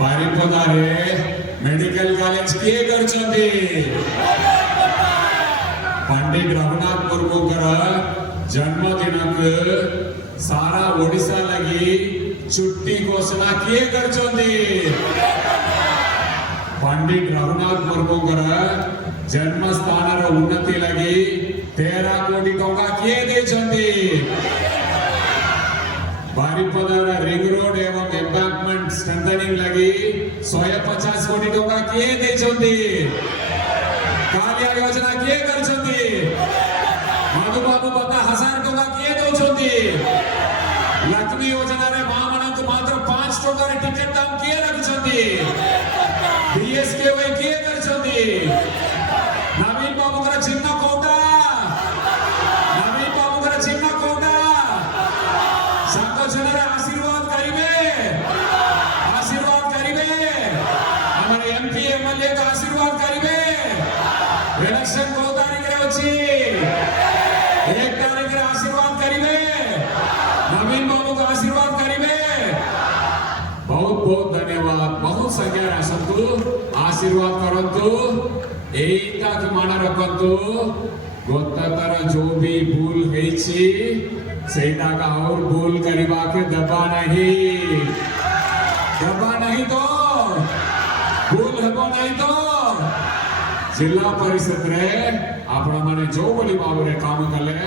ବାରିପଦାରେ medical college କିଏ କରିଛନ୍ତି? पंडित रघुनाथ मुर्मूकर जन्मदिन सारा ओडिशा लगी छुट्टी घोषणा किए करछंती? पंडित रघुनाथ मुर्मूकर जन्म स्थान उन्नति लगी 13 कोटी टंका किए देछंती? बारिपदार रिंग रोड एवं एम्बैंकमेंट स्ट्रेंथनिंग लगी 150 कोटी टंका किए देछंती? कालिया योजना किए करछंती? मधुबाबू 10,000 टंका किए दउछंती? लक्ष्मी योजना रे मां मानक मात्र 5 टंका रे टिकट दाम किए रखछंती? बीएसकेवाई किए करछंती? नवीन बाबू कर चिन्ह कोटा, नवीन बाबू कर चिन्ह कोटा सात जनरे आशीर्वाद करिवे, आशीर्वाद करिवे हमर एमपी एमएलए का आशीर्वाद करिवे। इलेक्शन 2 तारीख रे अछि, 1 तारीख रे आशीर्वाद करिवे, नवीन बाबू का आशीर्वाद करिवे। बहुत बहुत धन्यवाद। बहुत संख्या आसतु आशीर्वाद करंतु, एटा कि मान रखंतु गोततर जो भी भूल हेछि सेटा का और भूल करिबा के दबा नहीं, दबा नहीं तो भूल हेबो नहीं तो जिला परिषद रे आपण माने जो बोली बाबरे काम कले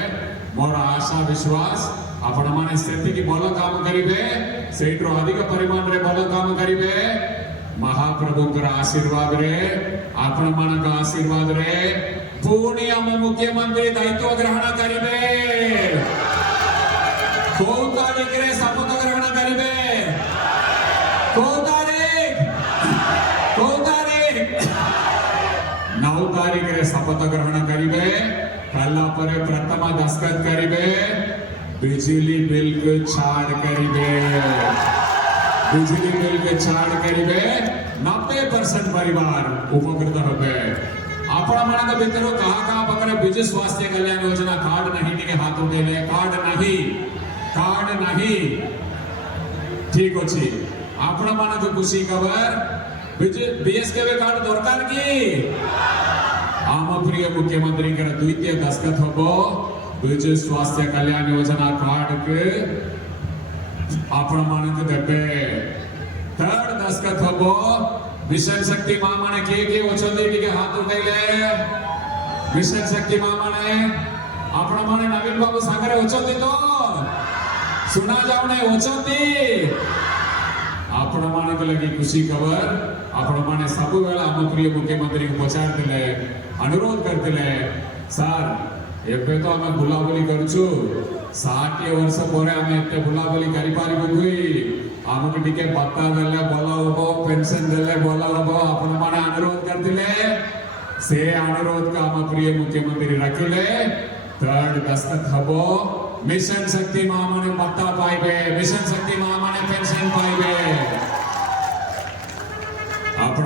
मोर आशा विश्वास आपण माने सेति की भलो काम करिवे, सेट्रो अधिक परिमाण रे भलो काम करिवे। महाप्रभुकर आशीर्वाद रे आपण मानक आशीर्वाद रे पुणी हम मुख्यमंत्री दायित्व ग्रहण करिवे। 2 तारीख रे शपथ ग्रहण करिवे। 2 तारीख 9 तारीख रे शपथ ग्रहण करिवे। कल्ला परे प्रथम दस्तखत करिवे। बिजली बिल को छाड़ करिवे, बिजली बिल के छाड़ करिवे। 90% परिवार उपकृत होबे। आपण मानक भीतर कहा बकरे बिजु स्वास्थ्य कल्याण योजना कार्ड नहीं टिके हाथ उठेले, कार्ड नहीं ठीक अछि। आपण मानक खुशी खबर बिजु बीएसकेवे कार्ड दरकार की आम प्रिय मुख्यमंत्री कर द्वितीय दस्तखत होबो। बिजु स्वास्थ्य कल्याण योजना कार्ड के आपण मानक देबे। थर्ड दस्तखत होबो मिशन शक्ति मां माने के ओछंदी टिके हाथ उठाइले। मिशन शक्ति मां माने आपण माने नवीन बाबू सागरे ओछंदी तो सुना जावने ओछंदी। आपण मानक लगी खुशी खबर आपण माने सब बेला हम प्रिय मुख्यमंत्री को पचारतिले, अनुरोध करतिले सर एबे तो हम बुलाबुली करछु 60 वर्ष परे हम एते बुलाबुली करि पारिबो कुई हमके टिके पत्ता देले बोला होबो, पेंशन देले बोला होबो। आपण माने अनुरोध करतिले, से अनुरोध का हम प्रिय मुख्यमंत्री रखिले। थर्ड दस्तखत हबो। मिशन शक्ति मां माने पत्ता पाइबे, मिशन शक्ति मां माने पेंशन पाइबे। आपण